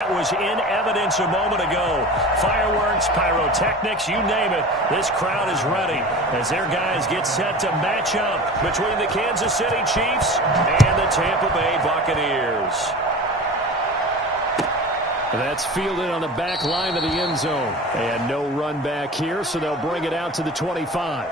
That was in evidence a moment ago. Fireworks, pyrotechnics, you name it. This crowd is ready as their guys get set to match up between the Kansas City Chiefs and the Tampa Bay Buccaneers. That's fielded on the back line of the end zone. And no run back here, so they'll bring it out to the 25.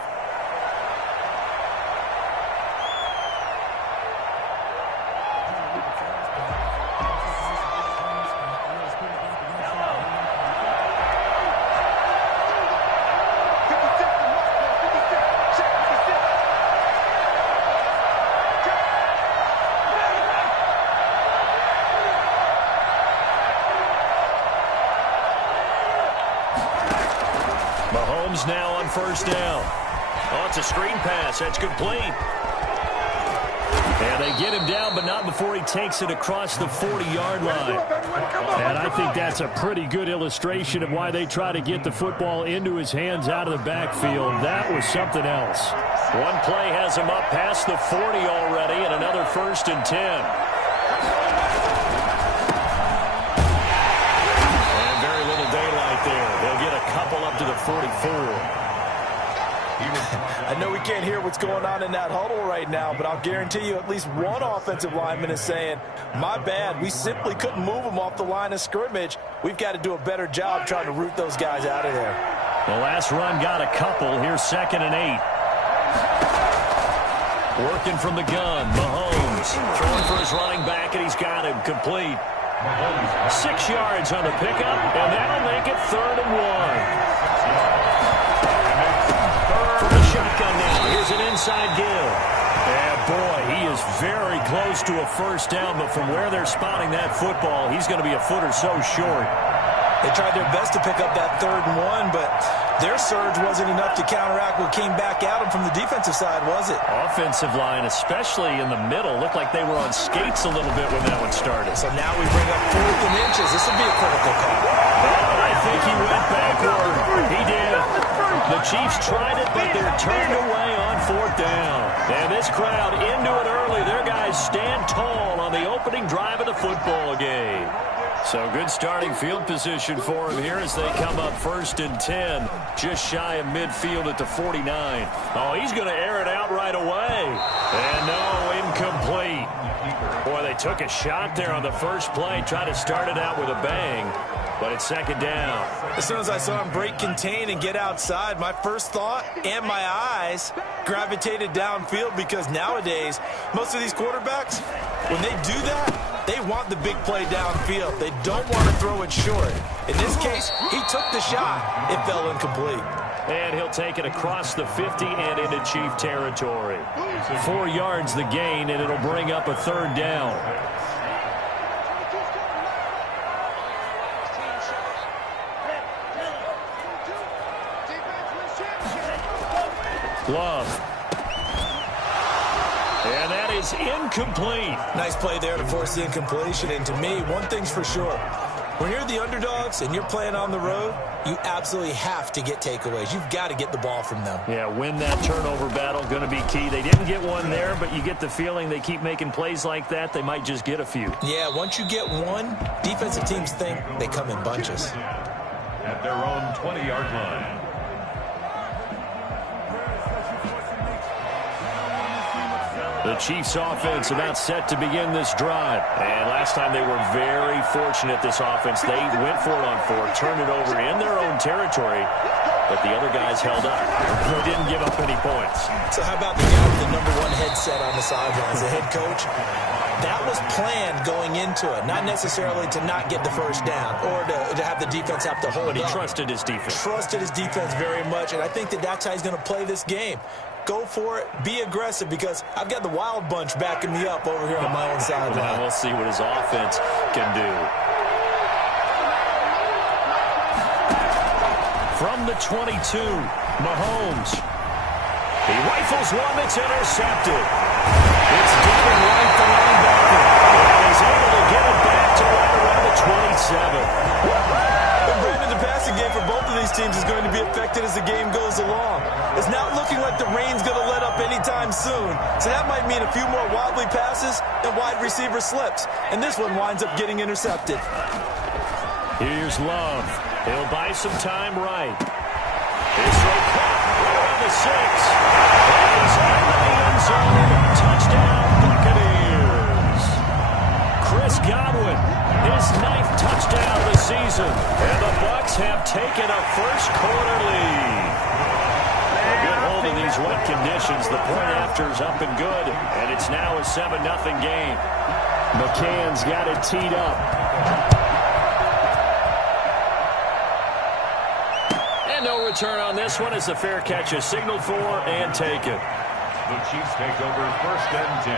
Mahomes now on first down. Oh, it's a screen pass. That's complete. And they get him down, but not before he takes it across the 40-yard line. And I think that's a pretty good illustration of why they try to get the football into his hands out of the backfield. That was something else. One play has him up past the 40 already, and another 1st and 10. They'll get a couple up to the 44. I know we can't hear what's going on in that huddle right now, but I'll guarantee you at least one offensive lineman is saying, my bad, we simply couldn't move them off the line of scrimmage. We've got to do a better job trying to root those guys out of there. The last run got a couple. Here's 2nd and 8. Working from the gun, Mahomes throwing for his running back, and he's got him complete. 6 yards on the pickup, and that'll make it 3rd and 1. From the shotgun now, here's an inside give. And boy, he is very close to a first down, but from where they're spotting that football, he's going to be a foot or so short. They tried their best to pick up that 3rd and 1, but their surge wasn't enough to counteract what came back at them from the defensive side, was it? Offensive line, especially in the middle, looked like they were on skates a little bit when that one started. So now we bring up 4th and inches. This would be a critical call. Well, I think he went backward. He did. The Chiefs tried it, but they're turned away on 4th down. And this crowd into it early. Their guys stand tall on the opening drive of the football game. So good starting field position for him here as they come up 1st and 10, just shy of midfield at the 49. Oh, he's going to air it out right away. And no, incomplete. Boy, they took a shot there on the first play, tried to start it out with a bang, but it's 2nd down. As soon as I saw him break contain and get outside, my first thought and my eyes gravitated downfield because nowadays, most of these quarterbacks, when they do that, they want the big play downfield. They don't want to throw it short. In this case, he took the shot. It fell incomplete. And he'll take it across the 50 and into Chief territory. 4 yards the gain, and it'll bring up a 3rd down. Glove. And that is incomplete. Nice play there to force the incompletion. And to me, one thing's for sure. When you're the underdogs and you're playing on the road, you absolutely have to get takeaways. You've got to get the ball from them. Yeah, win that turnover battle, going to be key. They didn't get one there, but you get the feeling they keep making plays like that, they might just get a few. Yeah, once you get one, defensive teams think they come in bunches. At their own 20-yard line. The Chiefs offense about set to begin this drive. And last time they were very fortunate, this offense. They went for it on 4, turned it over in their own territory, but the other guys held up. They didn't give up any points. So how about the guy with the #1 headset on the sidelines, the head coach? That was planned going into it, not necessarily to not get the first down or to have the defense have to hold up. But he trusted his defense. Trusted his defense very much, and I think that's how he's going to play this game. Go for it, be aggressive, because I've got the wild bunch backing me up over here on my own sideline. Now we'll see what his offense can do. From the 22, Mahomes. He rifles one that's intercepted. It's deep and right the linebacker. And he's able to get it back to right around the 27. Brandon, the passing game for both of these teams is going to be affected as the game goes along. It's not looking like the rain's going to let up anytime soon, so that might mean a few more wobbly passes and wide receiver slips, and this one winds up getting intercepted. Here's Love. He'll buy some time right. His throw caught right around the 6. And he's into the end zone. Touchdown, Buccaneers. Chris Godwin, his 9th touchdown of the season. And the Bucs have taken a first-quarter lead. A good hold of these wet conditions. The point after's up and good. And it's now a 7-0 game. McCann's got it teed up. And no return on this one as the fair catch is signaled for and taken. The Chiefs take over 1st and 10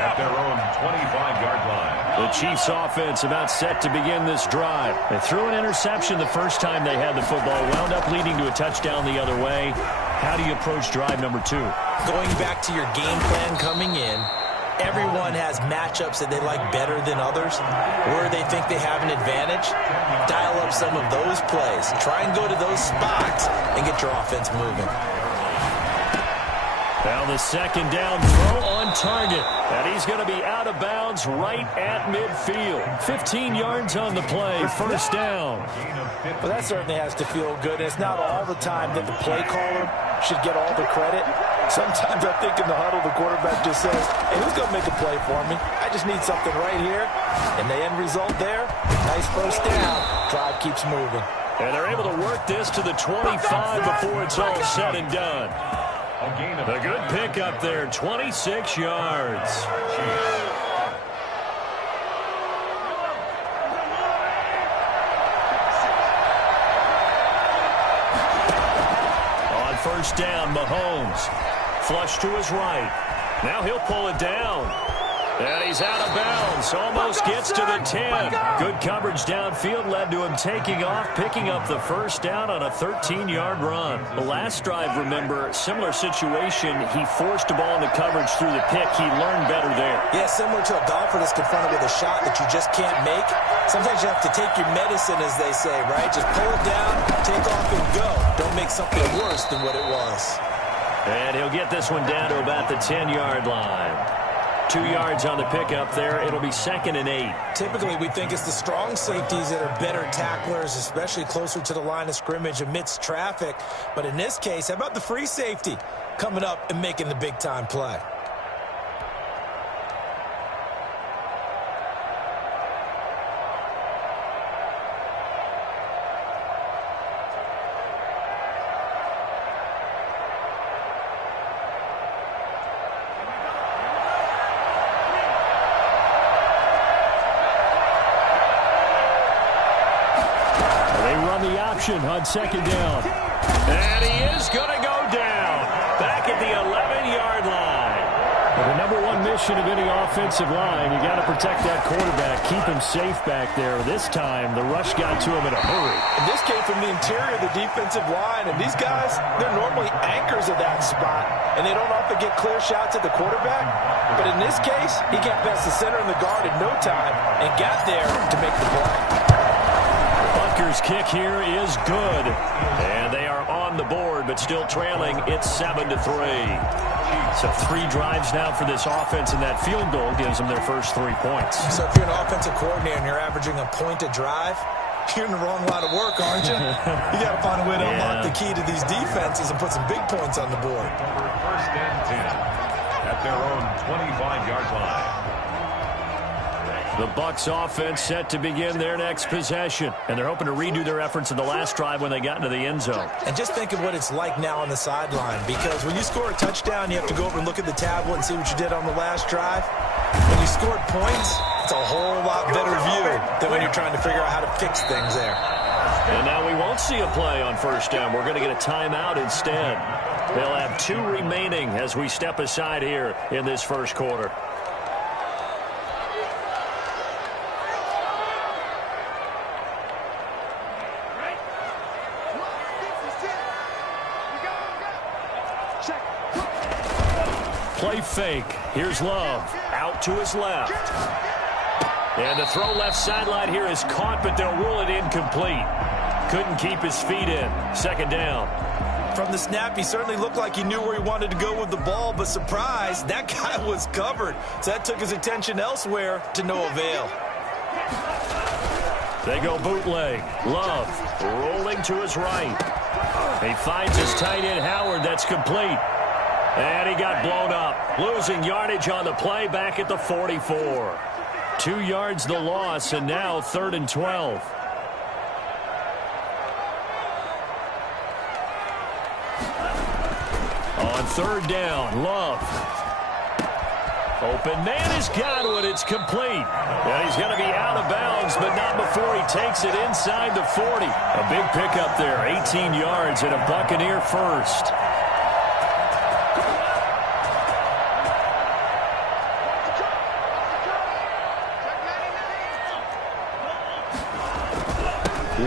at their own 25-yard line. The Chiefs offense about set to begin this drive. They threw an interception the first time they had the football, wound up leading to a touchdown the other way. How do you approach drive number 2? Going back to your game plan coming in, everyone has matchups that they like better than others, where they think they have an advantage. Dial up some of those plays. Try and go to those spots and get your offense moving. Now the second down throw on target. And he's going to be out of bounds right at midfield. 15 yards on the play. First down. Well, that certainly has to feel good. It's not all the time that the play caller should get all the credit. Sometimes I think in the huddle, the quarterback just says, hey, who's going to make a play for me? I just need something right here. And the end result there, nice first down. Drive keeps moving. And they're able to work this to the 25 before it's all said and done. A good pick up there, 26 yards. On first down, Mahomes. Flush to his right. Now he'll pull it down. And he's out of bounds. Almost gets to the 10. Good coverage downfield led to him taking off, picking up the first down on a 13-yard run. The last drive, remember, similar situation. He forced the ball into coverage through the pick. He learned better there. Yeah, similar to a golfer that's confronted with a shot that you just can't make. Sometimes you have to take your medicine, as they say, right? Just pull it down, take off, and go. Don't make something worse than what it was. And he'll get this one down to about the 10-yard line. 2 yards on the pickup there. It'll be 2nd and 8. Typically, we think it's the strong safeties that are better tacklers, especially closer to the line of scrimmage amidst traffic. But in this case, how about the free safety coming up and making the big-time play? On second down. And he is going to go down. Back at the 11-yard line. Well, the number one mission of any offensive line, you got to protect that quarterback, keep him safe back there. This time, the rush got to him in a hurry. And this came from the interior of the defensive line, and these guys, they're normally anchors of that spot, and they don't often get clear shots at the quarterback. But in this case, he got past the center and the guard in no time and got there to make the play. Bucker's kick here is good. And they are on the board, but still trailing. It's 7-3. So 3 drives now for this offense, and that field goal gives them their first 3 points. So if you're an offensive coordinator and you're averaging a point a drive, you're in the wrong line of work, aren't you? You got to find a way to unlock the key to these defenses and put some big points on the board. 1st and 10 at their own 25-yard line. The Bucs offense set to begin their next possession. And they're hoping to redo their efforts in the last drive when they got into the end zone. And just think of what it's like now on the sideline. Because when you score a touchdown, you have to go over and look at the tablet and see what you did on the last drive. When you scored points, it's a whole lot better view than when you're trying to figure out how to fix things there. And now we won't see a play on first down. We're going to get a timeout instead. They'll have 2 remaining as we step aside here in this first quarter. Play fake. Here's Love. Out to his left. And the throw left sideline here is caught, but they'll rule it incomplete. Couldn't keep his feet in. 2nd down. From the snap, he certainly looked like he knew where he wanted to go with the ball, but surprise, that guy was covered. So that took his attention elsewhere to no avail. They go bootleg. Love rolling to his right. He finds his tight end Howard. That's complete. And he got blown up. Losing yardage on the play back at the 44. 2 yards the loss, and now 3rd and 12. On 3rd down, Love. Open man has got it. It's complete. And he's going to be out of bounds, but not before he takes it inside the 40. A big pickup there, 18 yards and a Buccaneer first.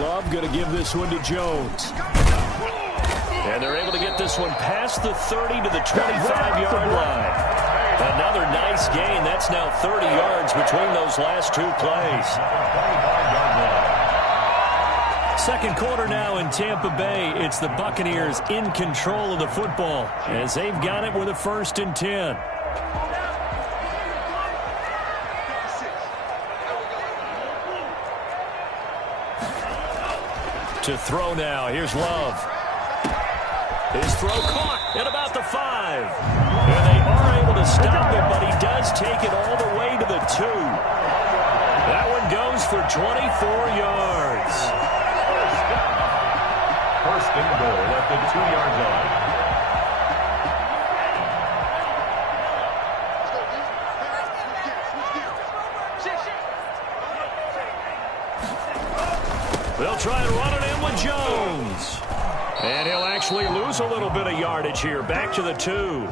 Love going to give this one to Jones. And they're able to get this one past the 30 to the 25-yard line. Another nice gain. That's now 30 yards between those last 2 plays. 2nd quarter now in Tampa Bay. It's the Buccaneers in control of the football as they've got it with a 1st and 10. To throw now. Here's Love. His throw caught at about the 5. And they are able to stop him, but he does take it all the way to the 2. That one goes for 24 yards. First and goal at the 2-yard line. They'll try and run it in with Jones. And he'll actually lose a little bit of yardage here. Back to the 2.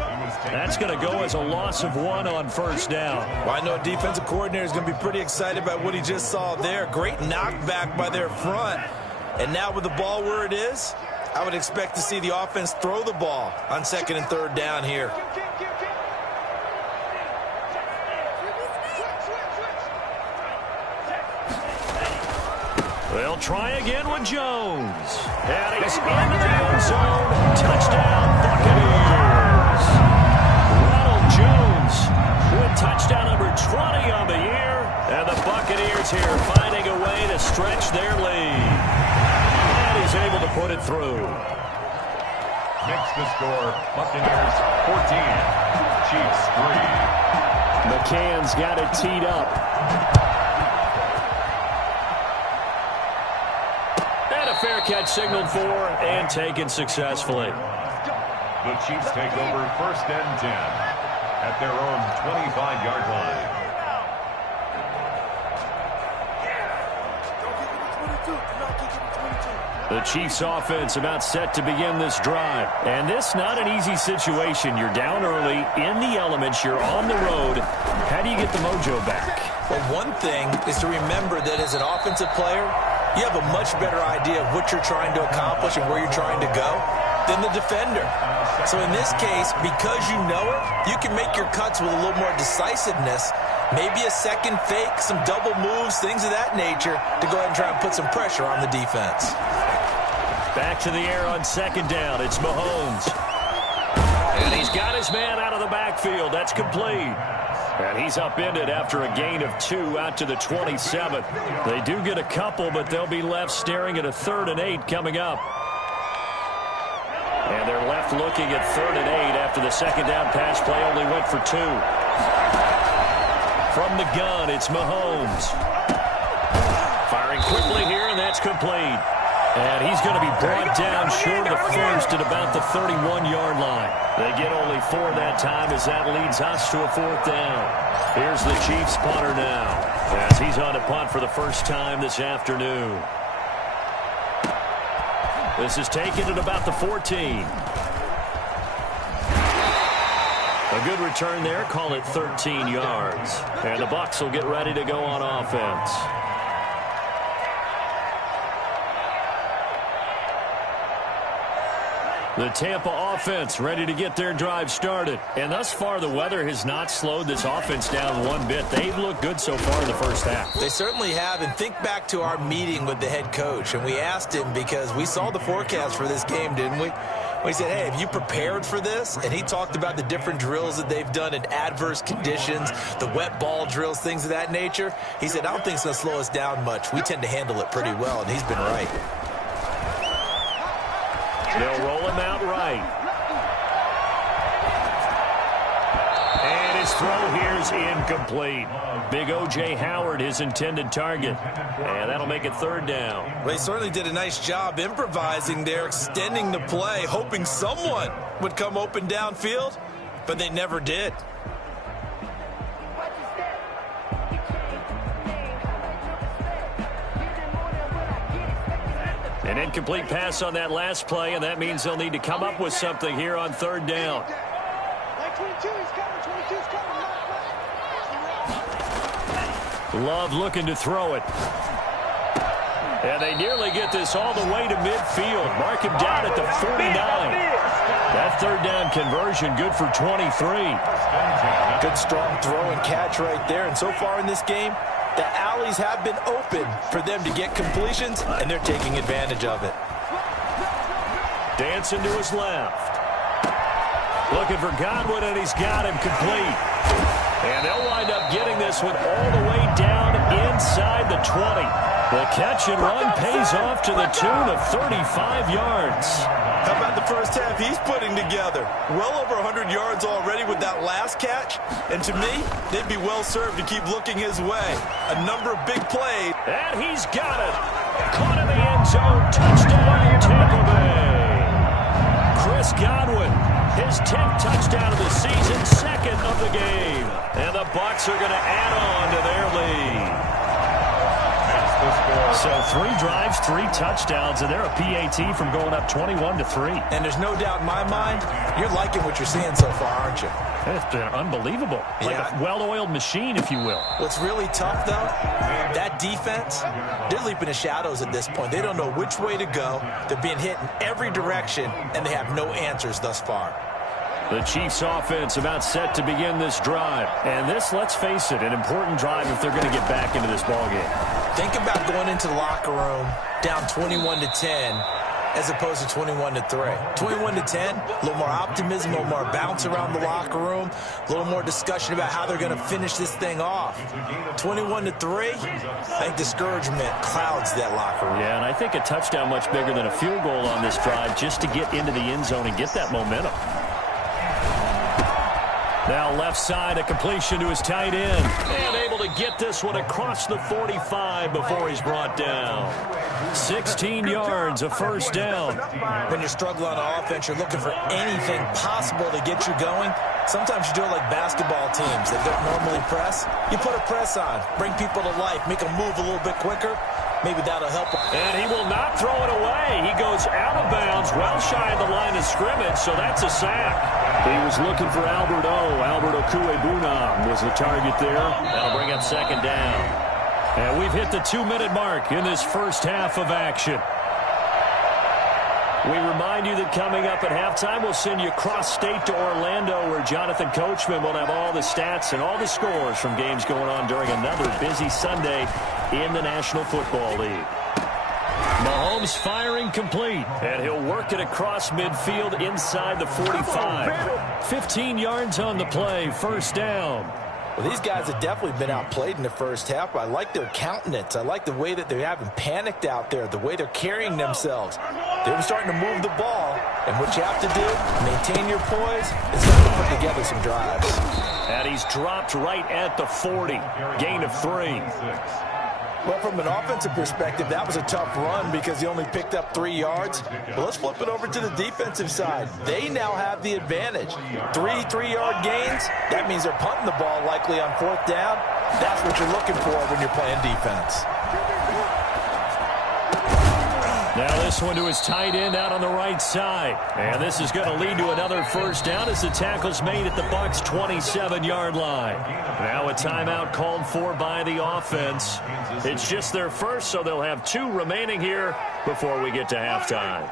That's going to go as a loss of 1 on 1st down. Well, I know a defensive coordinator is going to be pretty excited about what he just saw there. Great knockback by their front. And now with the ball where it is, I would expect to see the offense throw the ball on 2nd and 3rd down here. They'll try again with Jones. And he's into the end zone. Touchdown, Buccaneers. Ronald Jones with touchdown number 20 on the year. And the Buccaneers here finding a way to stretch their lead. And he's able to put it through. Makes the score, Buccaneers 14, Chiefs 3. McCann's got it teed up. Fair catch signaled for and taken successfully. The Chiefs take over 1st and 10 at their own 25-yard line. The Chiefs offense about set to begin this drive. And this not an easy situation. You're down early, in the elements, you're on the road. How do you get the mojo back? Well, one thing is to remember that as an offensive player, you have a much better idea of what you're trying to accomplish and where you're trying to go than the defender. So in this case, because you know it, you can make your cuts with a little more decisiveness, maybe a second fake, some double moves, things of that nature, to go ahead and try and put some pressure on the defense. Back to the air on 2nd down. It's Mahomes. And he's got his man out of the backfield. That's complete. And he's upended after a gain of 2 out to the 27. They do get a couple, but they'll be left staring at a 3rd and 8 coming up. And they're left looking at 3rd and 8 after the 2nd down pass play only went for 2. From the gun, it's Mahomes. Firing quickly here, and that's complete. And he's going to be brought down short of the first at about the 31-yard line. They get only 4 that time as that leads us to a 4th down. Here's the Chiefs punter now as he's on to punt for the first time this afternoon. This is taken at about the 14. A good return there. Call it 13 yards. And the Bucs will get ready to go on offense. The Tampa offense ready to get their drive started. And thus far, the weather has not slowed this offense down one bit. They've looked good so far in the first half. They certainly have. And think back to our meeting with the head coach. And we asked him because we saw the forecast for this game, didn't we? Well, he said, hey, have you prepared for this? And he talked about the different drills that they've done in adverse conditions, the wet ball drills, things of that nature. He said, I don't think it's going to slow us down much. We tend to handle it pretty well, and he's been right. They'll roll him out right. And his throw here is incomplete. Big O.J. Howard, his intended target. And that'll make it third down. Well, they certainly did a nice job improvising there, extending the play, hoping someone would come open downfield, but they never did. An incomplete pass on that last play, and that means they'll need to come up with something here on third down. Love looking to throw it. And they nearly get this all the way to midfield. Mark him down at the 49. That third down conversion good for 23. Good strong throw and catch right there. And so far in this game, the alleys have been open for them to get completions, and they're taking advantage of it. Dancing to his left. Looking for Godwin, and he's got him complete. And they'll wind up getting this one all the way down inside the 20. The catch and run pays off to the tune of 35 yards. How about the first half he's putting together? Well over 100 yards already with that last catch. And to me, they'd be well served to keep looking his way. A number of big plays. And he's got it. Caught in the end zone. Touchdown, Tampa Bay. Chris Godwin, his 10th touchdown of the season, second of the game. And the Bucs are going to add on to their lead. So 3 drives, 3 touchdowns, and they're a PAT from going up 21-3. And there's no doubt in my mind, you're liking what you're seeing so far, aren't you? It's been unbelievable. Like a well-oiled machine, if you will. What's really tough, though, that defense, they're leaping the shadows at this point. They don't know which way to go. They're being hit in every direction, and they have no answers thus far. The Chiefs offense about set to begin this drive. And this, let's face it, an important drive if they're going to get back into this ballgame. Think about going into the locker room down 21-10 as opposed to 21-3. 21-10, a little more optimism, a little more bounce around the locker room, a little more discussion about how they're going to finish this thing off. 21-3, I think discouragement clouds that locker room. Yeah, and I think a touchdown much bigger than a field goal on this drive just to get into the end zone and get that momentum. Now left side, a completion to his tight end. And able to get this one across the 45 before he's brought down. 16 yards, a first down. When you're struggling on offense, you're looking for anything possible to get you going. Sometimes you do it like basketball teams that don't normally press. You put a press on, bring people to life, make them move a little bit quicker. Maybe that'll help. And he will not throw it away. He goes out of bounds, well shy of the line of scrimmage, so that's a sack. He was looking for Albert Okuebunam was the target there. That'll bring up second down. And we've hit the 2-minute mark in this first half of action. We remind you that coming up at halftime, we'll send you cross-state to Orlando, where Jonathan Coachman will have all the stats and all the scores from games going on during another busy Sunday in the National Football League. Mahomes firing complete, and he'll work it across midfield inside the 45. 15 yards on the play, first down. Well, these guys have definitely been outplayed in the first half, but I like their countenance. I like the way that they haven't panicked out there, the way they're carrying themselves. They're starting to move the ball, and what you have to do, maintain your poise, and start to put together some drives. And he's dropped right at the 40. Gain of 3. Well, from an offensive perspective, that was a tough run because he only picked up 3 yards. But let's flip it over to the defensive side. They now have the advantage. 3-3-yard gains, that means they're punting the ball likely on fourth down. That's what you're looking for when you're playing defense. Now this one to his tight end out on the right side. And this is going to lead to another first down as the tackle's made at the Bucs' 27-yard line. Now a timeout called for by the offense. It's just their first, so they'll have 2 remaining here before we get to halftime.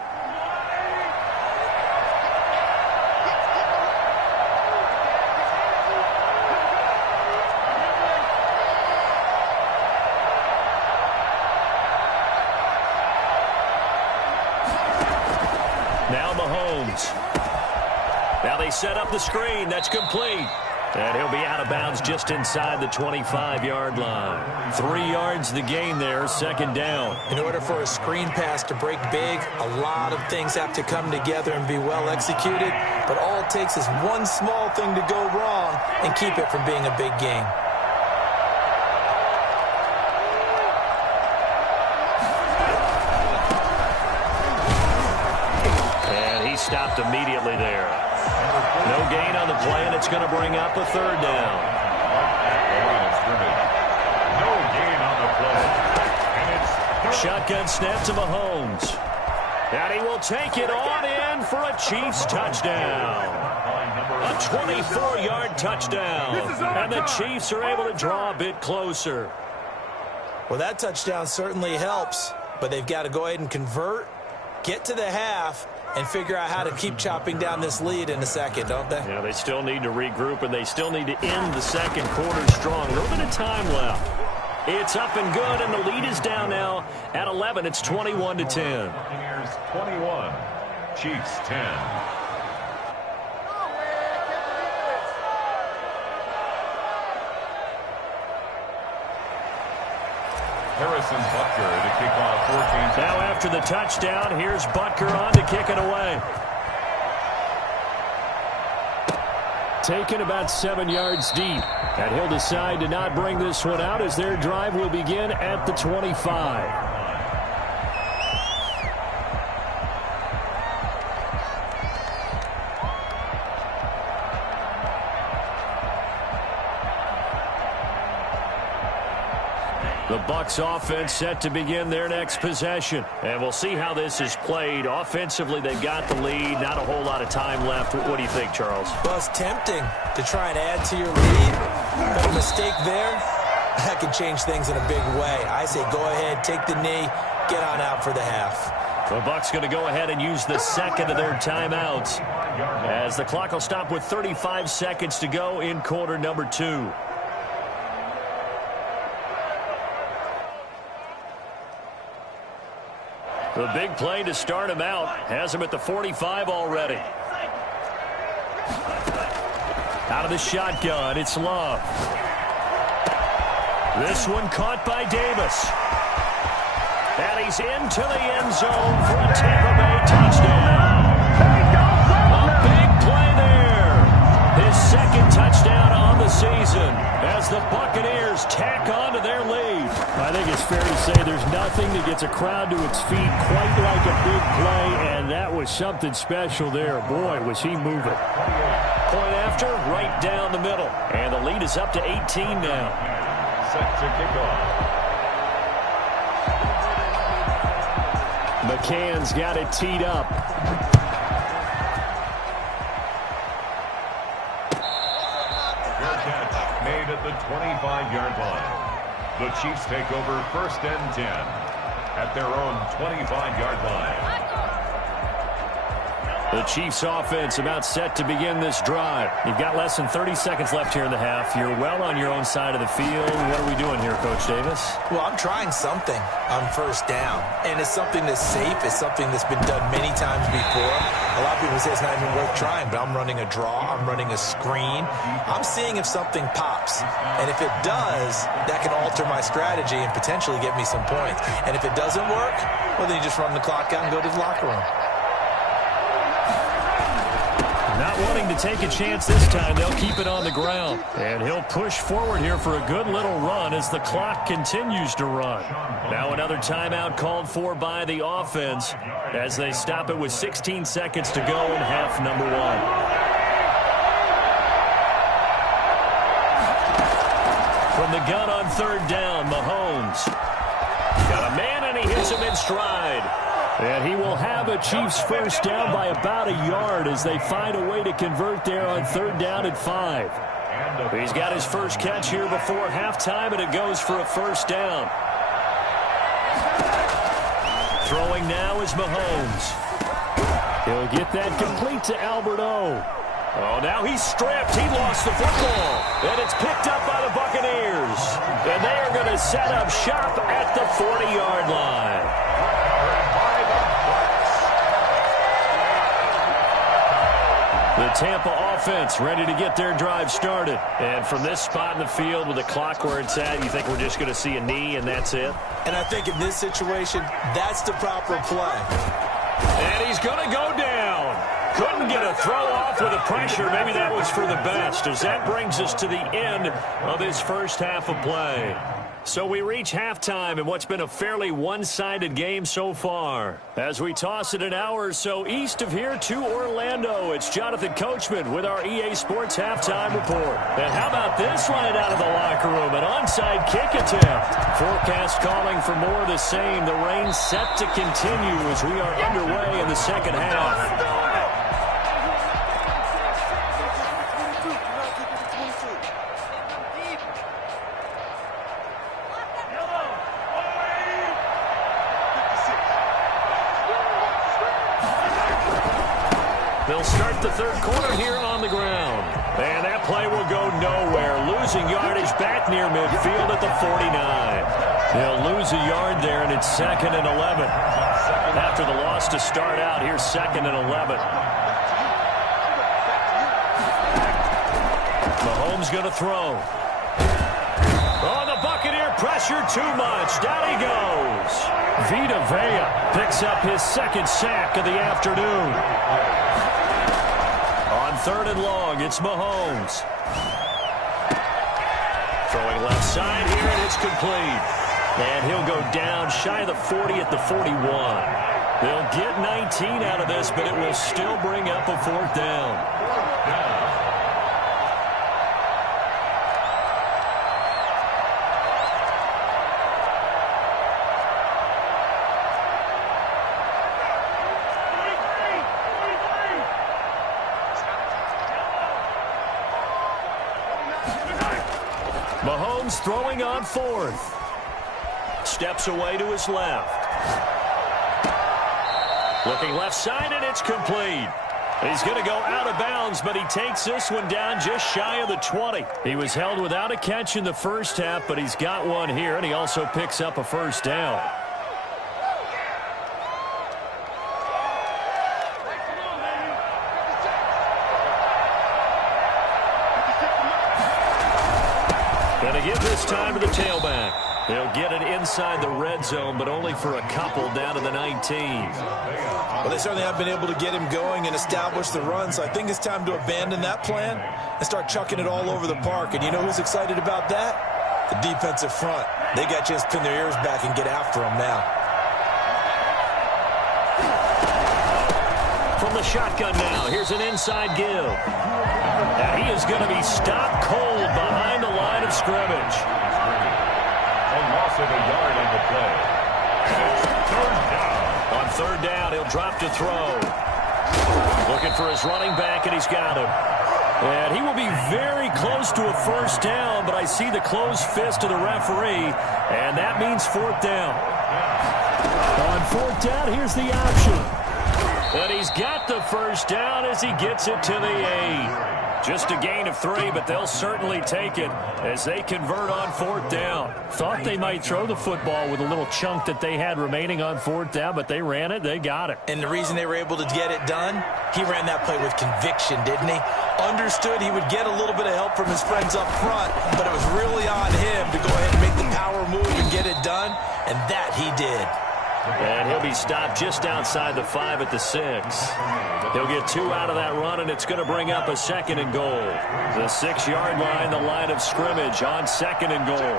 Mahomes. Now they set up the screen. That's complete. And he'll be out of bounds just inside the 25-yard line. 3 yards the gain there, second down. In order for a screen pass to break big, a lot of things have to come together and be well executed. But all it takes is one small thing to go wrong and keep it from being a big gain. And he stopped immediately there. No gain on the play, and it's going to bring up a third down. No gain on the play. And it's Shotgun snap to Mahomes. And he will take it on in for a Chiefs touchdown. A 24-yard touchdown. And the Chiefs are able to draw a bit closer. Well, that touchdown certainly helps, but they've got to go ahead and convert, get to the half, and figure out how to keep chopping down this lead in a second, don't they? Yeah, they still need to regroup, and they still need to end the second quarter strong. A little bit of time left. It's up and good, and the lead is down now at 11. It's 21-10. Buccaneers 21, Chiefs 10. Harrison Butker to kick off 14. Now after the touchdown, here's Butker on to kick it away. Taken about 7 yards deep. And he'll decide to not bring this one out as their drive will begin at the 25. The Bucs offense set to begin their next possession. And we'll see how this is played. Offensively, they've got the lead. Not a whole lot of time left. What do you think, Charles? Well, it's tempting to try and add to your lead. But a mistake there, that could change things in a big way. I say go ahead, take the knee, get on out for the half. The Bucs going to go ahead and use the second of their timeouts as the clock will stop with 35 seconds to go in quarter number 2. The big play to start him out has him at the 45 already. Out of the shotgun, it's Love. This one caught by Davis. And he's into the end zone for a Tampa Bay touchdown. A big play there. His second touchdown on the season as the Buccaneers tack on to their lead. I think it's fair to say there's nothing that gets a crowd to its feet quite like a big play, and that was something special there. Boy, was he moving. Point after, right down the middle. And the lead is up to 18 now. Set to kick off. McCann's got it teed up. Fair catch made at the 25-yard line. The Chiefs take over first and 10 at their own 25-yard line. The Chiefs offense about set to begin this drive. You've got less than 30 seconds left here in the half. You're well on your own side of the field. What are we doing here, Coach Davis? Well, I'm trying something on first down, and it's something that's safe. It's something that's been done many times before. A lot of people say it's not even worth trying, but I'm running a draw. I'm running a screen. I'm seeing if something pops, and if it does, that can alter my strategy and potentially get me some points. And if it doesn't work, well, then you just run the clock out and go to the locker room. Not wanting to take a chance this time, they'll keep it on the ground. And he'll push forward here for a good little run as the clock continues to run. Now another timeout called for by the offense as they stop it with 16 seconds to go in half number 1. From the gun on third down, Mahomes. Got a man, and he hits him in stride. And he will have a Chiefs first down by about a yard as they find a way to convert there on third down at 5. He's got his first catch here before halftime, and it goes for a first down. Throwing now is Mahomes. He'll get that complete to Albert O. Oh, now he's stripped. He lost the football. And it's picked up by the Buccaneers. And they are going to set up shop at the 40-yard line. Tampa offense ready to get their drive started. And from this spot in the field with the clock where it's at, you think we're just going to see a knee and that's it? And I think in this situation, that's the proper play. And he's going to go down. Couldn't get a throw off with the pressure. Maybe that was for the best, as that brings us to the end of his first half of play. So we reach halftime in what's been a fairly one-sided game so far. As we toss it an hour or so east of here to Orlando, it's Jonathan Coachman with our EA Sports Halftime Report. And how about this right out of the locker room? An onside kick attempt. Forecast calling for more of the same. The rain set to continue as we are underway in the second half. They'll start the third quarter here on the ground. And that play will go nowhere. Losing yardage back near midfield at the 49. They'll lose a yard there, and it's 2nd and 11. After the loss to start out, here's 2nd and 11. Mahomes going to throw. Oh, the Buccaneer pressure too much. Down he goes. Vita Vea picks up his second sack of the afternoon. On 3rd and long, it's Mahomes. Throwing left side here, and it's complete. And he'll go down shy of the 40 at the 41. They'll get 19 out of this, but it will still bring up a 4th down. Mahomes throwing on 4th. Steps away to his left. Looking left side, and it's complete. He's going to go out of bounds, but he takes this one down just shy of the 20. He was held without a catch in the first half, but he's got one here, and he also picks up a 1st down. Going to give this time to the tailback. They'll get it inside the red zone, but only for a couple down to the 19. Well, they certainly have been able to get him going and establish the run, so I think it's time to abandon that plan and start chucking it all over the park. And you know who's excited about that? The defensive front. They got a chance to pin their ears back and get after him now. From the shotgun now, here's an inside give. And he is going to be stopped cold behind the line of scrimmage. A loss of a yard on the play. It's 3rd down. On 3rd down, he'll drop to throw. Looking for his running back, and he's got him. And he will be very close to a 1st down, but I see the closed fist of the referee, and that means 4th down. On 4th down, here's the option. And he's got the 1st down as he gets it to the 8. Just a gain of 3, but they'll certainly take it as they convert on 4th down. Thought they might throw the football with a little chunk that they had remaining on 4th down, but they ran it, they got it. And the reason they were able to get it done, he ran that play with conviction, didn't he? Understood he would get a little bit of help from his friends up front, but it was really on him to go ahead and make the power move and get it done, and that he did. And he'll be stopped just outside the 5 at the 6. He'll get 2 out of that run, and it's going to bring up a 2nd and goal. The 6-yard line, the line of scrimmage on 2nd and goal.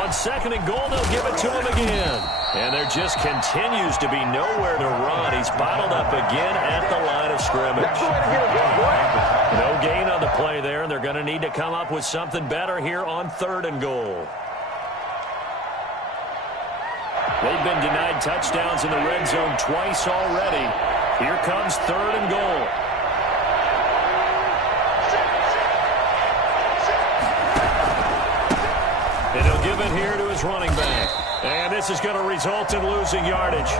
On 2nd and goal, they'll give it to him again. And there just continues to be nowhere to run. He's bottled up again at the line of scrimmage. No gain on the play there, and they're going to need to come up with something better here on 3rd and goal. They've been denied touchdowns in the red zone twice already. Here comes 3rd and goal. And he'll give it here to his running back. And this is going to result in losing yardage.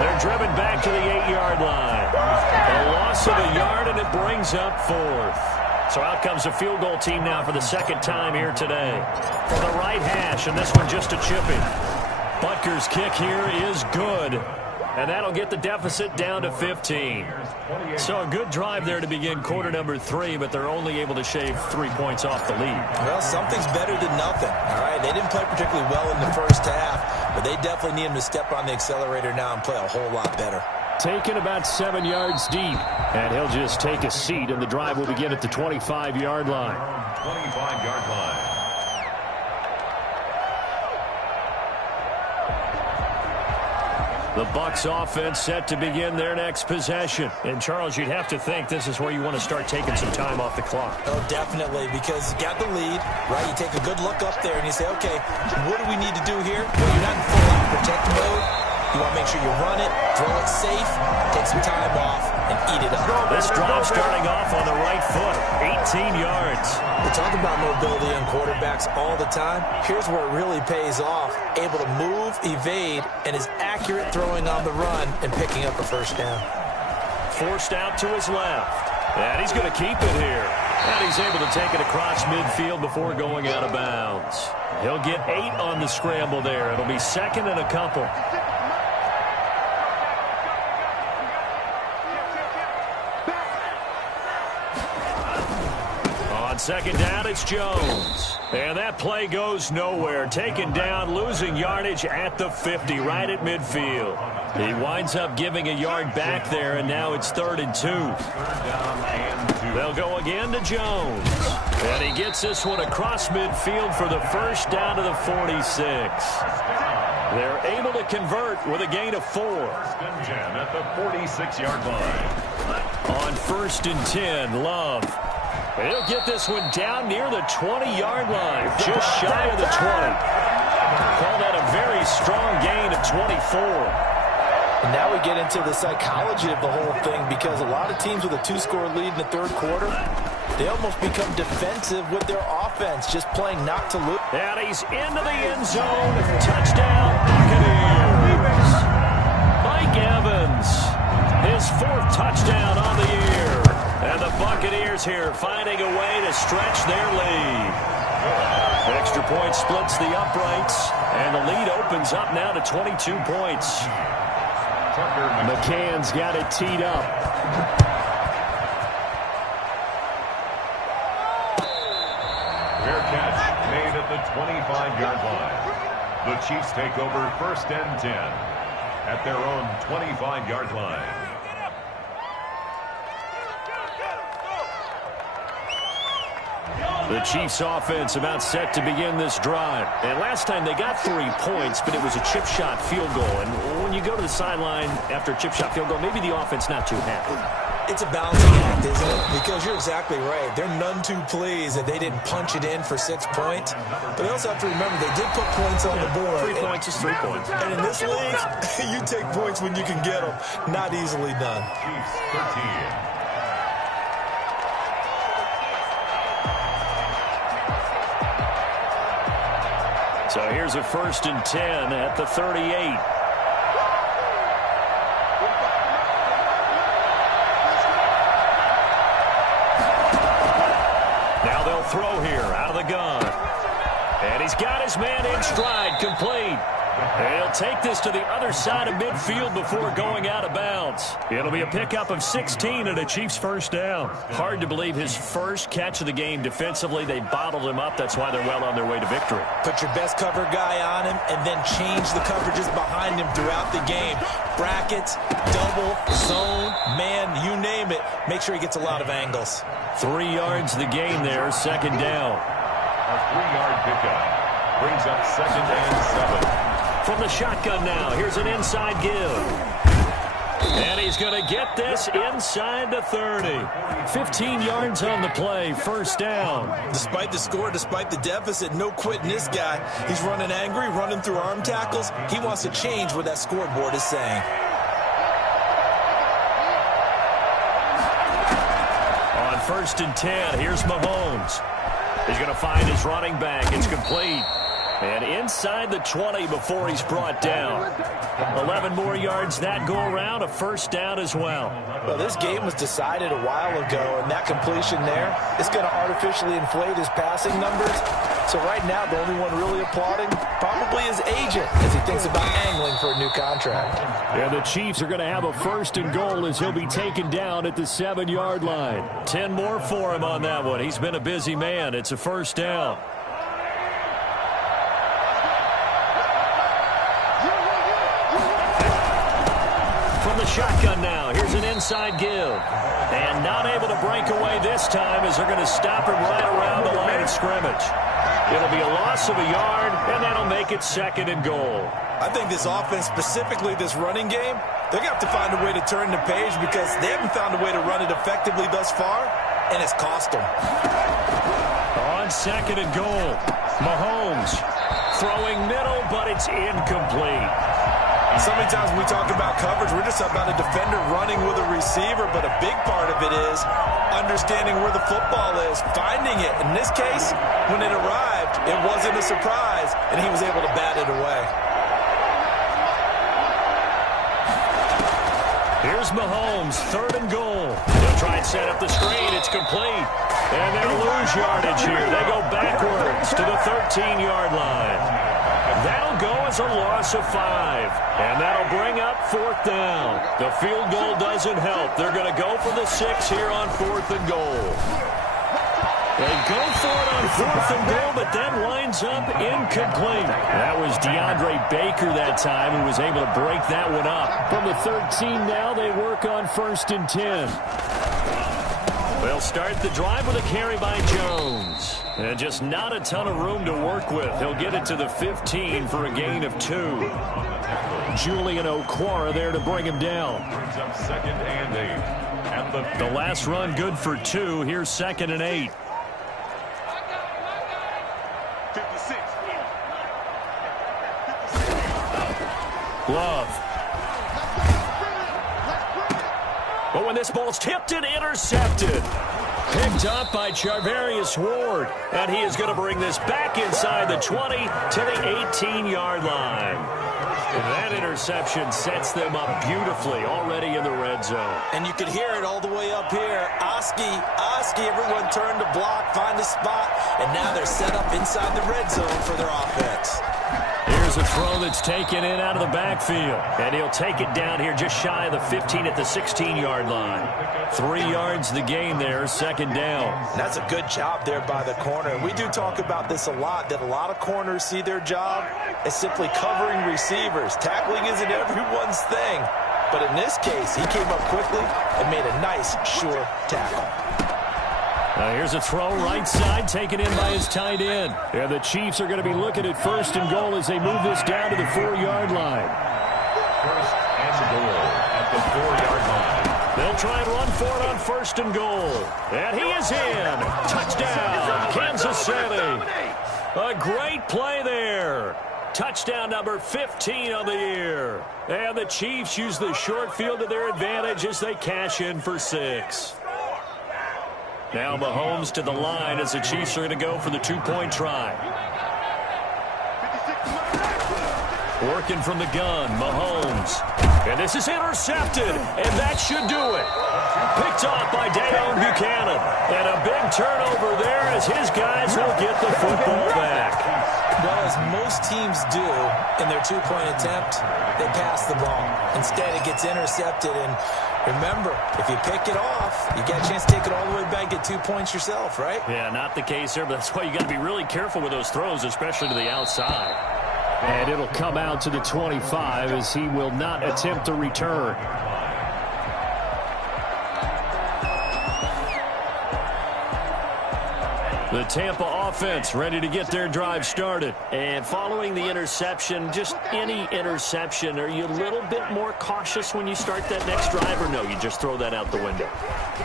They're driven back to the 8-yard line. A loss of a yard, and it brings up 4th. So out comes the field goal team now for the second time here today. From the right hash, and this one just a chipping. Butker's kick here is good. And that'll get the deficit down to 15. So a good drive there to begin quarter number 3, but they're only able to shave 3 points off the lead. Well, something's better than nothing, all right? They didn't play particularly well in the first half, but they definitely need him to step on the accelerator now and play a whole lot better. Taken about 7 yards deep, and he'll just take a seat, and the drive will begin at the 25-yard line. 25-yard line. The Bucs offense set to begin their next possession. And, Charles, you'd have to think this is where you want to start taking some time off the clock. Oh, definitely, because you got the lead, right? You take a good look up there and you say, okay, what do we need to do here? Well, you're not in full-out protect mode. You want to make sure you run it, throw it safe, take some time off, and eat it up. This drive starting off on the right foot, 18 yards. We talk about mobility on quarterbacks all the time. Here's where it really pays off. Able to move, evade, and is accurate throwing on the run and picking up a first down. Forced out to his left. And he's going to keep it here. And he's able to take it across midfield before going out of bounds. He'll get 8 on the scramble there. It'll be second and a couple. Second down, it's Jones. And that play goes nowhere. Taken down, losing yardage at the 50, right at midfield. He winds up giving a yard back there, and now it's 3rd and 2. They'll go again to Jones. And he gets this one across midfield for the first down to the 46. They're able to convert with a gain of 4. At the 46-yard line. On 1st and 10, Love. He'll get this one down near the 20-yard line, just shy of the 20. Call that a very strong gain of 24. And now we get into the psychology of the whole thing, because a lot of teams with a 2-score lead in the 3rd quarter, they almost become defensive with their offense, just playing not to lose. And he's into the end zone. Touchdown, Buccaneers. Mike Evans, his 4th touchdown on the year. And the Buccaneers here finding a way to stretch their lead. Extra point splits the uprights, and the lead opens up now to 22 points. McCann's got it teed up. Fair catch made at the 25-yard line. The Chiefs take over 1st and 10 at their own 25-yard line. The Chiefs offense about set to begin this drive. And last time they got 3 points, but it was a chip shot field goal. And when you go to the sideline after a chip shot field goal, maybe the offense not too happy. It's a balancing act, isn't it? Because you're exactly right. They're none too pleased that they didn't punch it in for 6 points. But they also have to remember they did put points on the board. 3 points is 3 points. And in this league, you take points when you can get them. Not easily done. Chiefs 13. So here's a 1st and 10 at the 38. Now they'll throw here out of the gun. And he's got his man in stride, complete. And he'll take this to the other side of midfield before going out of bounds. It'll be a pickup of 16 and a Chiefs first down. Hard to believe his first catch of the game defensively. They bottled him up. That's why they're well on their way to victory. Put your best cover guy on him and then change the coverages behind him throughout the game. Brackets, double, zone, man, you name it. Make sure he gets a lot of angles. 3 yards the gain there, 2nd down. A 3-yard pickup brings up 2nd and 7. From the shotgun now, here's an inside give. And he's going to get this inside the 30. 15 yards on the play, first down. Despite the score, despite the deficit, no quitting this guy. He's running angry, running through arm tackles. He wants to change what that scoreboard is saying. On 1st and 10, here's Mahomes. He's going to find his running back. It's complete. And inside the 20 before he's brought down. 11 more yards that go around, a first down as well. Well, this game was decided a while ago, and that completion there is going to artificially inflate his passing numbers. So right now, the only one really applauding probably his agent as he thinks about angling for a new contract. And the Chiefs are going to have a first and goal as he'll be taken down at the 7-yard line. 10 more for him on that one. He's been a busy man. It's a first down. From the shotgun now, here's an inside give. And not able to break away this time as they're going to stop him right around the line of scrimmage. It'll be a loss of a yard, and that'll make it 2nd and goal. I think this offense, specifically this running game, they're going to have to find a way to turn the page because they haven't found a way to run it effectively thus far, and it's cost them. On 2nd and goal, Mahomes throwing middle, but it's incomplete. So many times when we talk about coverage, we're just about a defender running with a receiver, but a big part of it is understanding where the football is, finding it. In this case, when it arrived, it wasn't a surprise, and he was able to bat it away. Here's Mahomes, 3rd and goal. They'll try and set up the screen. It's complete. And they'll lose yardage here. They go backwards to the 13-yard line. That'll go as a loss of 5. And that'll bring up 4th down. The field goal doesn't help. They're going to go for the 6 here on 4th and goal. They go for it on 4th and goal, but that winds up incomplete. That was DeAndre Baker that time who was able to break that one up. From the 13 now, they work on 1st and 10. They'll start the drive with a carry by Jones. And just not a ton of room to work with. He'll get it to the 15 for a gain of 2. Julian Okwara there to bring him down. Brings up 2nd and 8. At the last run good for 2. Here's 2nd and 8. 56. Love. But when this ball's tipped and intercepted. Picked up by Charvarius Ward. And he is going to bring this back inside the 20 to the 18-yard line. And that interception sets them up beautifully already in the red zone. And you could hear it all the way up here. Oski, everyone turned to block, find a spot, and now they're set up inside the red zone for their offense. Here's a throw that's taken in out of the backfield. And he'll take it down here just shy of the 15 at the 16-yard line. 3 yards the gain there, 2nd down. That's a good job there by the corner. We do talk about this a lot, that a lot of corners see their job as simply covering receivers. Tackling isn't everyone's thing. But in this case, he came up quickly and made a nice, sure tackle. Here's a throw right side taken in by his tight end. And the Chiefs are going to be looking at 1st and goal as they move this down to the 4-yard line. 1st and goal at the 4-yard line. They'll try and run for it on 1st and goal. And he is in. Touchdown, Kansas City. A great play there. Touchdown number 15 on the year. And the Chiefs use the short field to their advantage as they cash in for 6. Now Mahomes to the line as the Chiefs are going to go for the 2-point try. Working from the gun, Mahomes. And this is intercepted, and that should do it. Picked off by Dayon Buchanan. And a big turnover there as his guys will get the football back. Well, as most teams do in their 2-point attempt, they pass the ball. Instead, it gets intercepted. And remember, if you pick it off, you get a chance to take it all the way back, get 2 points yourself, right? Yeah, not the case there, but that's why you got to be really careful with those throws, especially to the outside. And it'll come out to the 25 as he will not attempt to return. The Tampa offense ready to get their drive started. And following the interception, just any interception, are you a little bit more cautious when you start that next drive, or no, you just throw that out the window?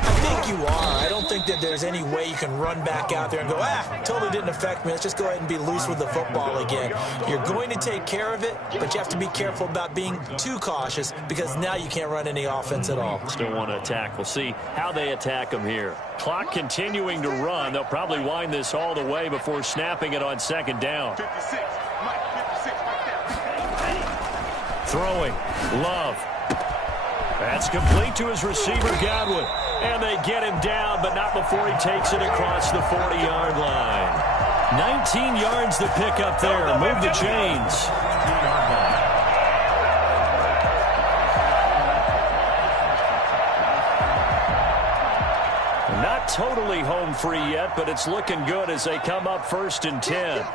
I think you are. I don't think that there's any way you can run back out there and go, totally didn't affect me. Let's just go ahead and be loose with the football again. You're going to take care of it, but you have to be careful about being too cautious because now you can't run any offense at all. Still want to attack. We'll see how they attack them here. Clock continuing to run. They'll probably wind this all the way before snapping it on second down. 56. Mike, 56 right there. Throwing. Love. That's complete to his receiver, Godwin. And they get him down, but not before he takes it across the 40-yard line. 19 yards to pick up there. Move the chains. Not totally home free yet, but it's looking good as they come up 1st and 10.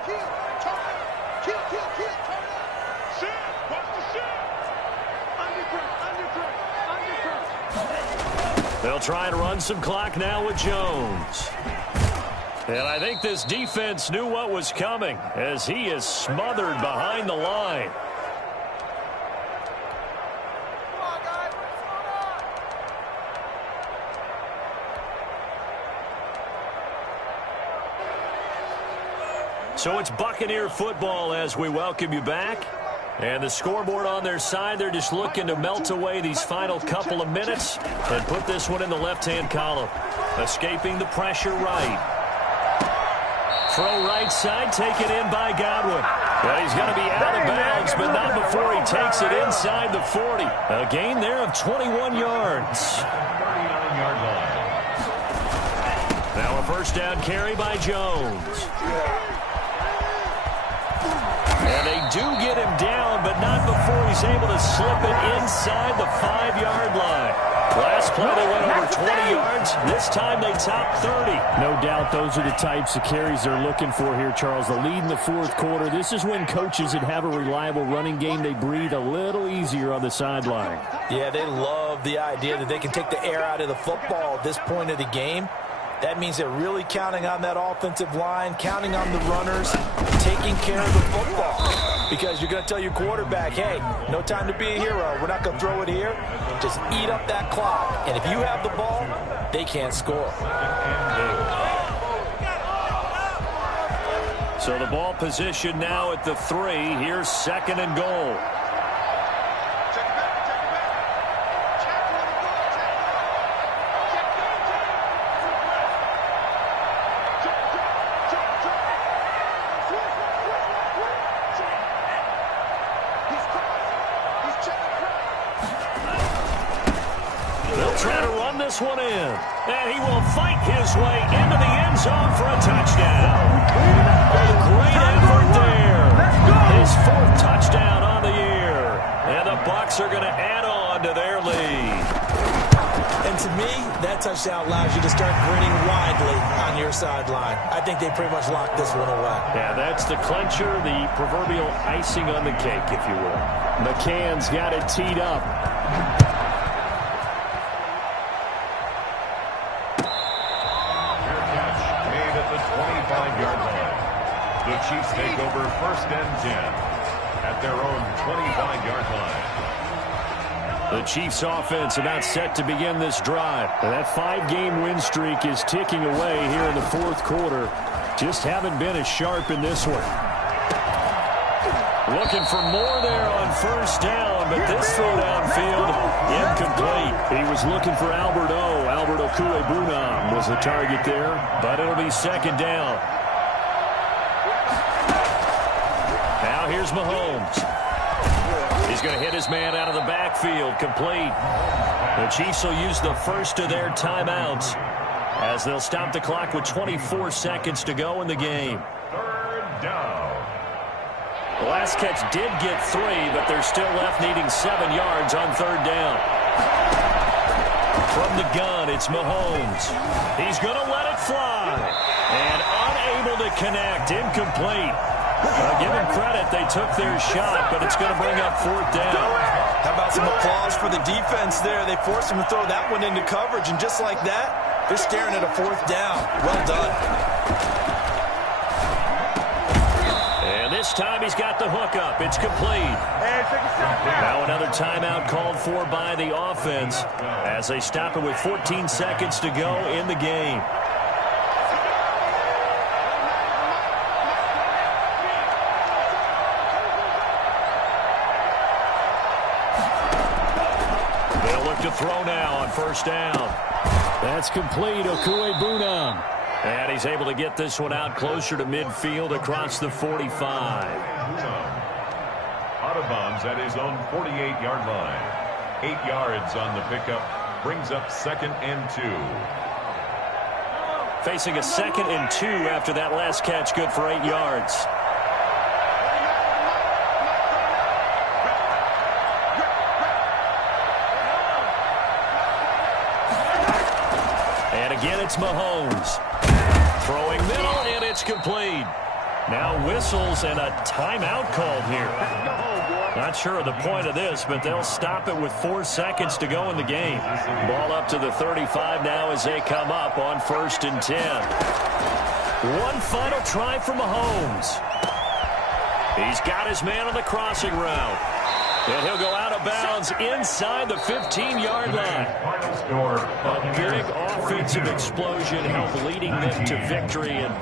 They'll try and run some clock now with Jones. And I think this defense knew what was coming as he is smothered behind the line. So it's Buccaneer football as we welcome you back. And the scoreboard on their side, they're just looking to melt away these final couple of minutes and put this one in the left-hand column. Escaping the pressure right. Throw right side, taken in by Godwin. Well, he's going to be out of bounds, but not before he takes it inside the 40. A gain there of 21 yards. 39-yard line. Now a first down carry by Jones. And they do get him down, but not before he's able to slip it inside the 5-yard line. Last play they went over 20 yards. This time they top 30. No doubt those are the types of carries they're looking for here, Charles. The lead in the 4th quarter. This is when coaches that have a reliable running game, they breathe a little easier on the sideline. Yeah, they love the idea that they can take the air out of the football at this point of the game. That means they're really counting on that offensive line, counting on the runners, taking care of the football. Because you're going to tell your quarterback, hey, no time to be a hero. We're not going to throw it here. Just eat up that clock. And if you have the ball, they can't score. So the ball position now at the 3. Here's 2nd and goal. One in, and he will fight his way into the end zone for a touchdown. A great effort there. His 4th touchdown on the year, and the Bucs are going to add on to their lead. And to me, that touchdown allows you to start grinning widely on your sideline. I think they pretty much locked this one away. Yeah, that's the clincher, the proverbial icing on the cake, if you will. McCann's got it teed up. The Chiefs take over 1st and 10 at their own 25-yard line. The Chiefs offense about set to begin this drive. And that 5-game win streak is ticking away here in the 4th quarter. Just haven't been as sharp in this one. Looking for more there on 1st down, but this throw downfield incomplete. He was looking for Albert O. Albert Okuebunam was the target there. But it'll be 2nd down. Now here's Mahomes. He's going to hit his man out of the backfield, complete. The Chiefs will use the first of their timeouts as they'll stop the clock with 24 seconds to go in the game. 3rd down. The last catch did get 3, but they're still left needing 7 yards on 3rd down. From the gun, it's Mahomes. He's going to let it fly. And unable to connect, incomplete. Give them credit, they took their shot, but it's going to bring up 4th down. How about some applause for the defense there? They forced him to throw that one into coverage, and just like that, they're staring at a 4th down. Well done. And this time he's got the hookup. It's complete. Now another timeout called for by the offense as they stop it with 14 seconds to go in the game. They'll look to throw now on first down. That's complete. Okuebunam. And he's able to get this one out closer to midfield across the 45. Out of bounds at his own 48-yard line. 8 yards on the pickup. Brings up 2nd and 2. Facing a 2nd and 2 after that last catch, good for 8 yards. And again, it's Mahomes. Throwing middle, and it's complete. Now whistles and a timeout called here. Not sure of the point of this, but they'll stop it with 4 seconds to go in the game. Ball up to the 35 now as they come up on 1st and 10. One final try for Mahomes. He's got his man on the crossing route. And he'll go out of bounds inside the 15-yard line. A big offensive explosion helped leading them to victory. And